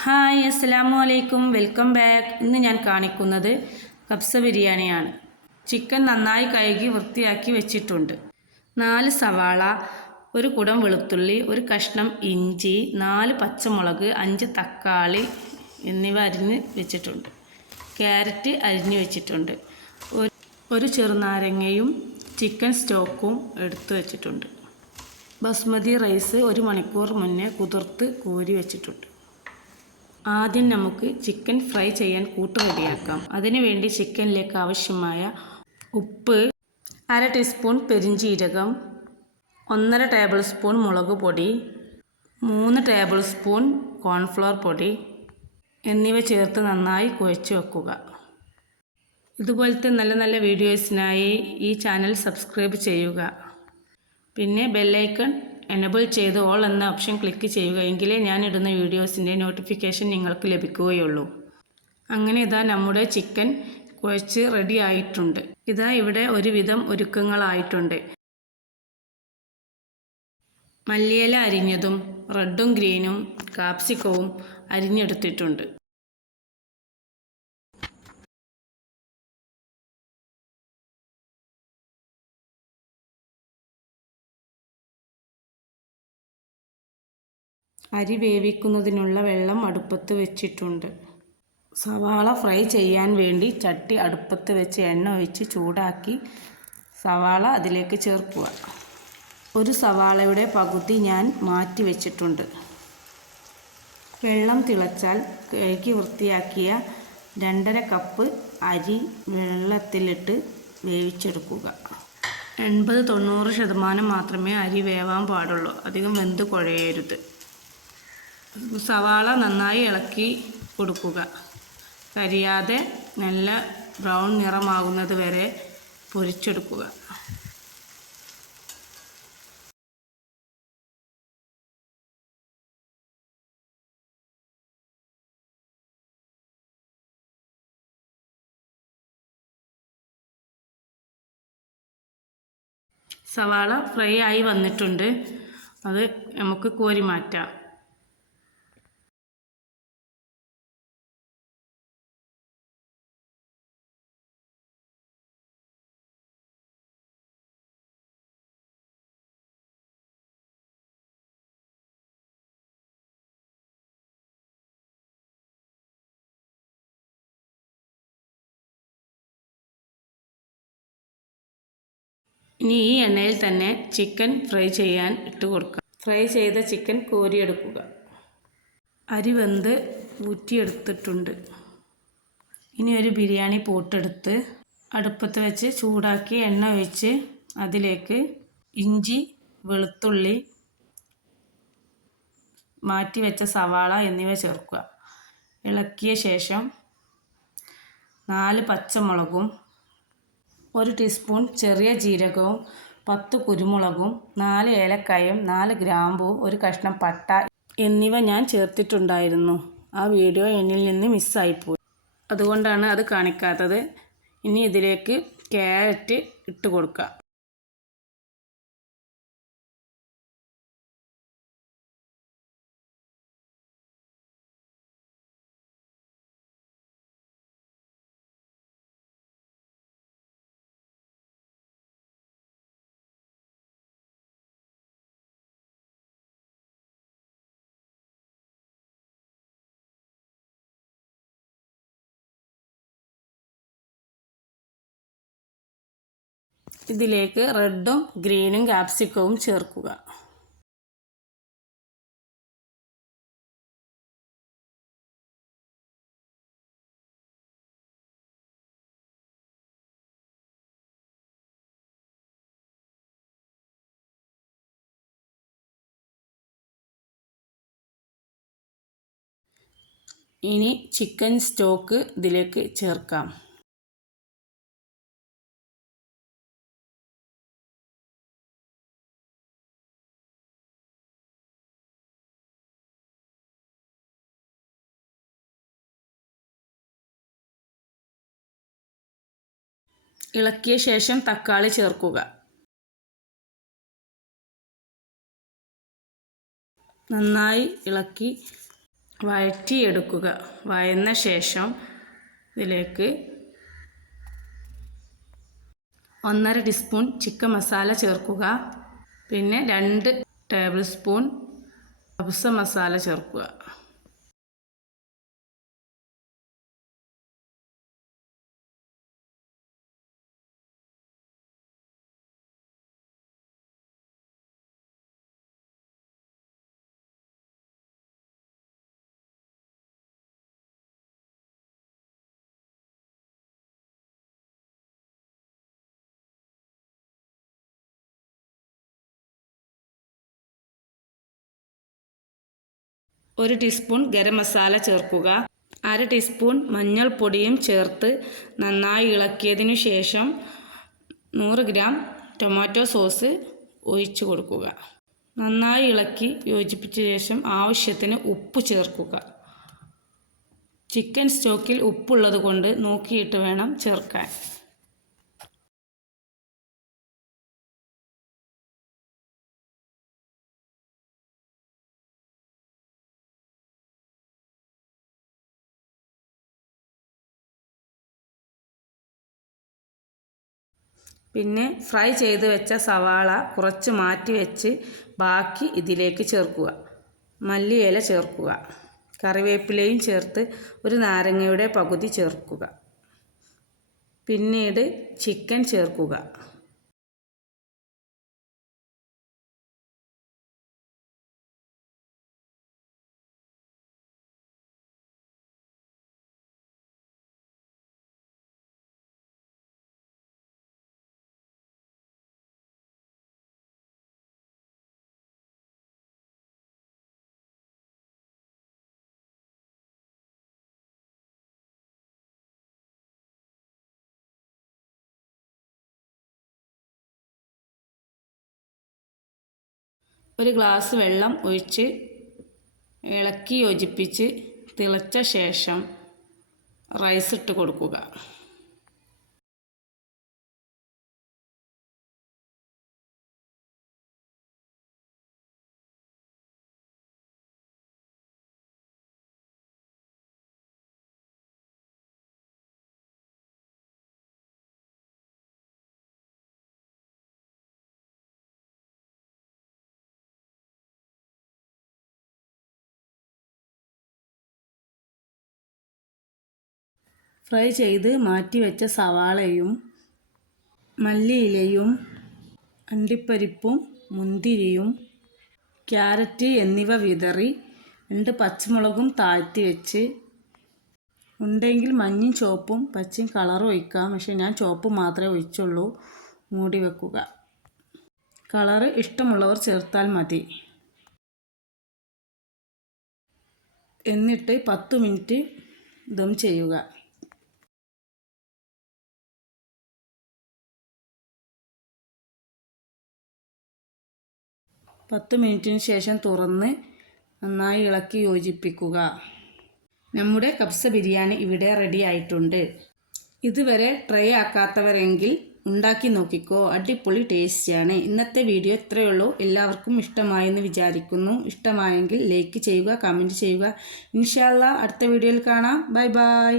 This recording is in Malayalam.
ഹായ് അസ്സലാമു അലൈക്കും, വെൽക്കം ബാക്ക്. ഇന്ന് ഞാൻ കാണിക്കുന്നത് കബ്സ ബിരിയാണിയാണ്. ചിക്കൻ നന്നായി കഴുകി വൃത്തിയാക്കി വെച്ചിട്ടുണ്ട്. 4 സവാള, ഒരു കുടം വെളുത്തുള്ളി, ഒരു കഷ്ണം ഇഞ്ചി, 4 പച്ചമുളക്, 5 തക്കാളി എന്നിവ അരിഞ്ഞ് വെച്ചിട്ടുണ്ട്. ക്യാരറ്റ് അരിഞ്ഞ് വെച്ചിട്ടുണ്ട്. ഒരു ചെറുനാരങ്ങയും ചിക്കൻ സ്റ്റോക്കും എടുത്തു വെച്ചിട്ടുണ്ട്. ബസ്മതി റൈസ് 1 മണിക്കൂർ മുന്നേ കുതിർത്ത് കോരി വെച്ചിട്ടുണ്ട്. ആദ്യം നമുക്ക് ചിക്കൻ ഫ്രൈ ചെയ്യാൻ കൂട്ട് റെഡിയാക്കാം. അതിനുവേണ്ടി ചിക്കനിലേക്ക് ആവശ്യമായ ഉപ്പ്, 1/2 ടീസ്പൂൺ പെരിഞ്ജീരകം, 1.5 ടേബിൾ സ്പൂൺ മുളക് പൊടി, 3 ടേബിൾ സ്പൂൺ കോൺഫ്ലവർ പൊടി എന്നിവ ചേർത്ത് നന്നായി കുഴച്ച് വെക്കുക. ഇതുപോലത്തെ നല്ല നല്ല വീഡിയോസിനായി ഈ ചാനൽ സബ്സ്ക്രൈബ് ചെയ്യുക. പിന്നെ ബെല്ലൈക്കൺ എനേബിൾ ചെയ്ത് ഓൾ എന്ന ഓപ്ഷൻ ക്ലിക്ക് ചെയ്യുക. എങ്കിലേ ഞാനിടുന്ന വീഡിയോസിൻ്റെ നോട്ടിഫിക്കേഷൻ നിങ്ങൾക്ക് ലഭിക്കുകയുള്ളൂ. അങ്ങനെ ഇതാ നമ്മുടെ ചിക്കൻ കുഴച്ച് റെഡി ആയിട്ടുണ്ട്. ഇതാ ഇവിടെ ഒരുവിധം ഒരുക്കങ്ങളായിട്ടുണ്ട്. മല്ലിയില അരിഞ്ഞതും റെഡും ഗ്രീനും കാപ്സിക്കവും അരിഞ്ഞെടുത്തിട്ടുണ്ട്. അരി വേവിക്കുന്നതിനുള്ള വെള്ളം അടുപ്പത്ത് വെച്ചിട്ടുണ്ട്. സവാള ഫ്രൈ ചെയ്യാൻ വേണ്ടി ചട്ടി അടുപ്പത്ത് വെച്ച് എണ്ണ ഒഴിച്ച് ചൂടാക്കി സവാള അതിലേക്ക് ചേർക്കുക. ഒരു സവാളയുടെ പകുതി ഞാൻ മാറ്റി വെച്ചിട്ടുണ്ട്. വെള്ളം തിളച്ചാൽ കഴുകി വൃത്തിയാക്കിയ 2.5 കപ്പ് അരി വെള്ളത്തിലിട്ട് വേവിച്ചെടുക്കുക. 80-90% മാത്രമേ അരി വേവാൻ പാടുള്ളൂ. അധികം വെന്ത് കുഴയരുത്. സവാള നന്നായി ഇളക്കി കൊടുക്കുക. കരിയാതെ നല്ല ബ്രൗൺ നിറമാകുന്നത് വരെ പൊരിച്ചെടുക്കുക. സവാള ഫ്രൈ ആയി വന്നിട്ടുണ്ട്. അത് നമുക്ക് കോരി മാറ്റാം. ഇനി ഈ എണ്ണയിൽ തന്നെ ചിക്കൻ ഫ്രൈ ചെയ്യാൻ ഇട്ട് കൊടുക്കാം. ഫ്രൈ ചെയ്ത ചിക്കൻ കോരിയെടുക്കുക. അരി വെന്ത് ഊറ്റിയെടുത്തിട്ടുണ്ട്. ഇനി ഒരു ബിരിയാണി പോട്ടെടുത്ത് അടുപ്പത്ത് വെച്ച് ചൂടാക്കി എണ്ണ ഒഴിച്ച് അതിലേക്ക് ഇഞ്ചി, വെളുത്തുള്ളി, മാറ്റി വെച്ച സവാള എന്നിവ ചേർക്കുക. ഇളക്കിയ ശേഷം 4 പച്ചമുളകും, 1 ടീസ്പൂൺ ചെറിയ ജീരകവും, 10 കുരുമുളകും, 4 ഏലക്കായും, 4 ഗ്രാമ്പൂ, 1 കഷ്ണം പട്ട എന്നിവ ഞാൻ ചേർത്തിട്ടുണ്ടായിരുന്നു. ആ വീഡിയോ എന്നിൽ നിന്ന് മിസ്സായിപ്പോയി. അതുകൊണ്ടാണ് അത് കാണിക്കാത്തത്. ഇനി ഇതിലേക്ക് ക്യാരറ്റ് ഇട്ട് കൊടുക്കുക. ഇതിലേക്ക് റെഡും ഗ്രീനും കാപ്സിക്കവും ചേർക്കുക. ഇനി ചിക്കൻ സ്റ്റോക്ക് ഇതിലേക്ക് ചേർക്കാം. ഇളക്കിയ ശേഷം തക്കാളി ചേർക്കുക. നന്നായി ഇളക്കി വഴറ്റിയെടുക്കുക. വഴന്ന ശേഷം ഇതിലേക്ക് 1.5 ടീസ്പൂൺ ചിക്കൻ മസാല ചേർക്കുക. പിന്നെ 2 ടേബിൾ സ്പൂൺ കബ്സ മസാല ചേർക്കുക. ഒരു ടീസ്പൂൺ ഗരം മസാല ചേർക്കുക. 1/2 ടീസ്പൂൺ മഞ്ഞൾപ്പൊടിയും ചേർത്ത് നന്നായി ഇളക്കിയതിനു ശേഷം 100 ഗ്രാം ടൊമാറ്റോ സോസ് ഒഴിച്ചു കൊടുക്കുക. നന്നായി ഇളക്കി യോജിപ്പിച്ച ശേഷം ആവശ്യത്തിന് ഉപ്പ് ചേർക്കുക. ചിക്കൻ സ്റ്റോക്കിൽ ഉപ്പുള്ളത് കൊണ്ട് നോക്കിയിട്ട് വേണം ചേർക്കാൻ. പിന്നെ ഫ്രൈ ചെയ്ത് വെച്ച സവാള കുറച്ച് മാറ്റി വെച്ച് ബാക്കി ഇതിലേക്ക് ചേർക്കുക. മല്ലിയില ചേർക്കുക. കറിവേപ്പിലയും ചേർത്ത് ഒരു നാരങ്ങയുടെ പകുതി ചേർക്കുക. പിന്നീട് ചിക്കൻ ചേർക്കുക. ഒരു ഗ്ലാസ് വെള്ളം ഒഴിച്ച് ഇളക്കി യോജിപ്പിച്ച് തിളച്ച ശേഷം റൈസ് ഇട്ട് കൊടുക്കുക. ഫ്രൈ ചെയ്ത് മാറ്റി വെച്ച സവാളയും മല്ലിയിലയും അണ്ടിപ്പരിപ്പും മുന്തിരിയും ക്യാരറ്റ് എന്നിവ വിതറി 2 പച്ചമുളകും താഴ്ത്തി വെച്ച്, ഉണ്ടെങ്കിൽ മഞ്ഞയും ചുവപ്പും പച്ചയും കളറും ഒഴിക്കാം. പക്ഷേ ഞാൻ ചുവപ്പ് മാത്രമേ ഒഴിച്ചുള്ളൂ. മൂടി വെക്കുക. കളറ് ഇഷ്ടമുള്ളവർ ചേർത്താൽ മതി. എന്നിട്ട് 10 മിനിറ്റ് ദം ചെയ്യുക. 10 മിനിറ്റിന് ശേഷം തുറന്ന് നന്നായി ഇളക്കി യോജിപ്പിക്കുക. നമ്മുടെ കബ്സ ബിരിയാണി ഇവിടെ റെഡി ആയിട്ടുണ്ട്. ഇതുവരെ ട്രൈ ആക്കാത്തവരെങ്കിൽ ഉണ്ടാക്കി നോക്കിക്കോ. അടിപൊളി ടേസ്റ്റിയാണ്. ഇന്നത്തെ വീഡിയോ ഇത്രയേ ഉള്ളൂ. എല്ലാവർക്കും ഇഷ്ടമായെന്ന് വിചാരിക്കുന്നു. ഇഷ്ടമായെങ്കിൽ ലൈക്ക് ചെയ്യുക, കമൻറ്റ് ചെയ്യുക. ഇൻഷാ അല്ലാഹ് അടുത്ത വീഡിയോയിൽ കാണാം. Bye bye.